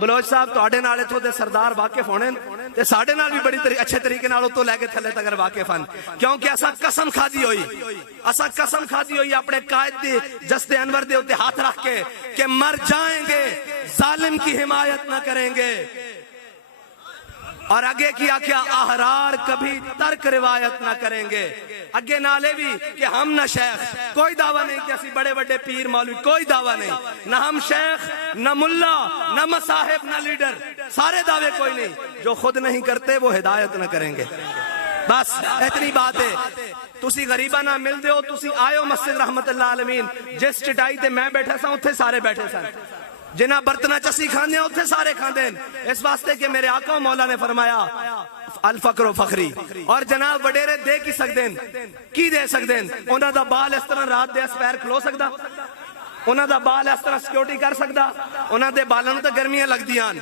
بلوچ صاحب تواڈے نال اتھوں دے سردار واقف ہونے تے ساڈے نال بھی بڑی اچھے طریقے نال اتوں لے کے تھلے تک واقف ہیں، کیونکہ اساں قسم کھادی ہوئی اپنے قائد دی جسد انور دے اوتے ہاتھ رکھ کے کہ مر جائیں گے ظالم کی حمایت نہ کریں گے، اور آگے کیا احرار کبھی ترک روایت نہ کریں گے۔ اگے نالے بھی کہ ہم نہ شیخ، کوئی دعویٰ نہیں کہ اسی بڑے بڑے پیر مولوی، کوئی دعویٰ نہیں، نہ ہم شیخ نہ ملا نہ مصاحب نہ لیڈر، سارے دعوے کوئی نہیں، جو خود نہیں کرتے وہ ہدایت نہ کریں گے۔ بس اتنی بات ہے۔ تسی غریبہ نہ مل دیو، تسی آئیو مسجد رحمت اللہ عالمین، جس چٹائی تے میں بیٹھا سا اتھے سارے بیٹھے سن، جنہ برتنہ چسی کھاندے ہیں اتھے سارے کھاندے ہیں، اس واسطے کہ میرے آقا و مولا نے فرمایا الفقر و فخری، اور جناب وڈیرے دے کی سکدیں کی دے سکدیں، انہاں دا بال اس طرح رات دے اس پیر کھلو سکدا، انہاں دا بال اس طرح سیکیورٹی کر سکدا، انہاں دے بالوں تے گرمیاں لگدیاں۔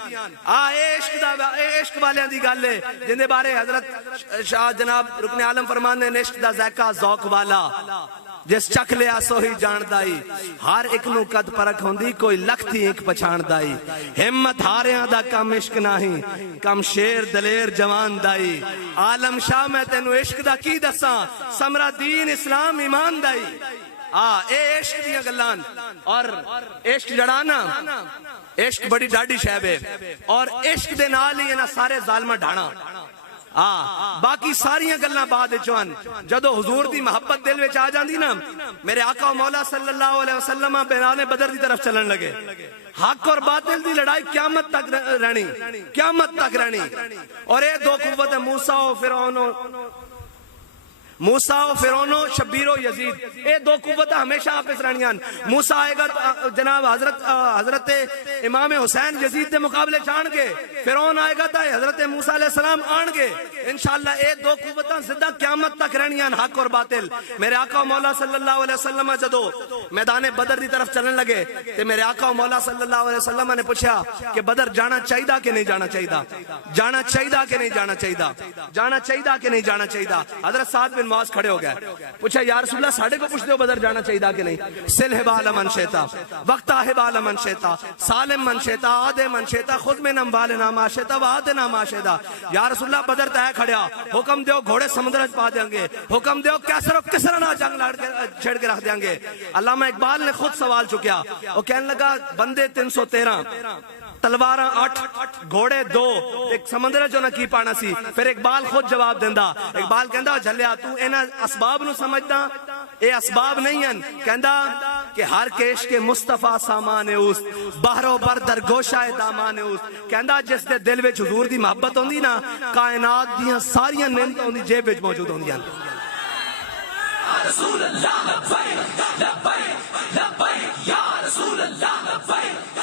عشق والیاں دی گل ہے جن دے بارے حضرت شاہ جناب رکن عالم فرماندے نے، عشق دا ذائقہ ذوق والا جس چکھ لیا سو ہی جان دائی، ہر ایک نو قد پرکھ ہوندی کوئی لکھ تھی ایک پچھان دائی، ہمت ہاریاں دا کم عشق نہیں کم شیر دلیر جوان دائی، عالم شاہ میں تینو عشق دا کی دساں سمرا دین اسلام ایمان دائی۔ اے عشق دیاں گلان، اور عشق جڑانا عشق بڑی ڈاڈی شہب ہے، اور عشق دے نال ہی انہاں سارے ظالمہ ڈھانا۔ باقی ساریاں گلنا بعد چوان، جدو حضور دی محبت دل وچ آ جاندی نا، میرے آقا و مولا صلی اللہ علیہ وسلم بیران بدر دی طرف چلن لگے، حق اور باطل دی لڑائی قیامت تک رہنی، اور اے دو قوت موسیٰ و فرعون و شبیر و یزید، اے دو قوت ہمیشہ آپس رہنیاں۔ موسیٰ آئے گا جناب حضرت امام حسین یزید دے مقابلے چاند گے، فرعون آئے گا تا حضرت موسیٰ علیہ السلام آن گے، انشاءاللہ اے دو قوتاں زدہ قیامت تک رہنیاں، حق اور باطل۔ میرے آقا و مولا صلی اللہ علیہ وسلم جدو میدان بدر دی طرف چلن لگے تے میرے آقا و مولا صلی اللہ علیہ وسلم نے پوچھا کہ بدر جانا چاہیدہ کہ نہیں جانا چاہیدہ، جانا چاہیدہ کہ نہیں جانا چاہیدہ، جانا چاہیدہ کہ نہیں جانا چاہیدہ۔ حضرت سعد بن معاذ کھڑے ہو گئے، پوچھا یا رسول اللہ ساڑھے کو پوچھ دے ہو بدر جانا چاہیدہ کہ نہیں؟ سل حبال من شیطا وقتا حبال من شیطا سالم من شیطا آدھے من شیطا خود میں نمبالنا ما شیطا و آدھنا ما شیطا۔ یا رسول اللہ بدر تہ کھڑیا، حکم دیو گھوڑے سمندر پا دیں گے، حکم دیو کیسر و کسر نہ جنگ چھڑ کے رکھ دیں گے۔ علامہ اقبال نے خود سوال چکیا، وہ کہنے لگا بندے 313 تلواراں 8 گھوڑے 2 ایک سمندر جو نہ کی پانا سی۔ پھر اقبال خود جواب دیندہ، اقبال کہندہ جھلیا تو اینا اسباب نو سمجھدا، اے اسباب نہیں ہیں، کہندہ کہ ہر کیش کے مصطفیٰ سامان اوست بحر و بر در گوشہ دامان اوست، کہندہ جس دے دل وچ حضور دی محبت ہوندی نا، کائنات دیاں ساریاں نعمتاں ہوندی جیب وچ موجود ہوندیاں۔ رسول اللہ لبیک لبیک لبیک یا رسول اللہ لبیک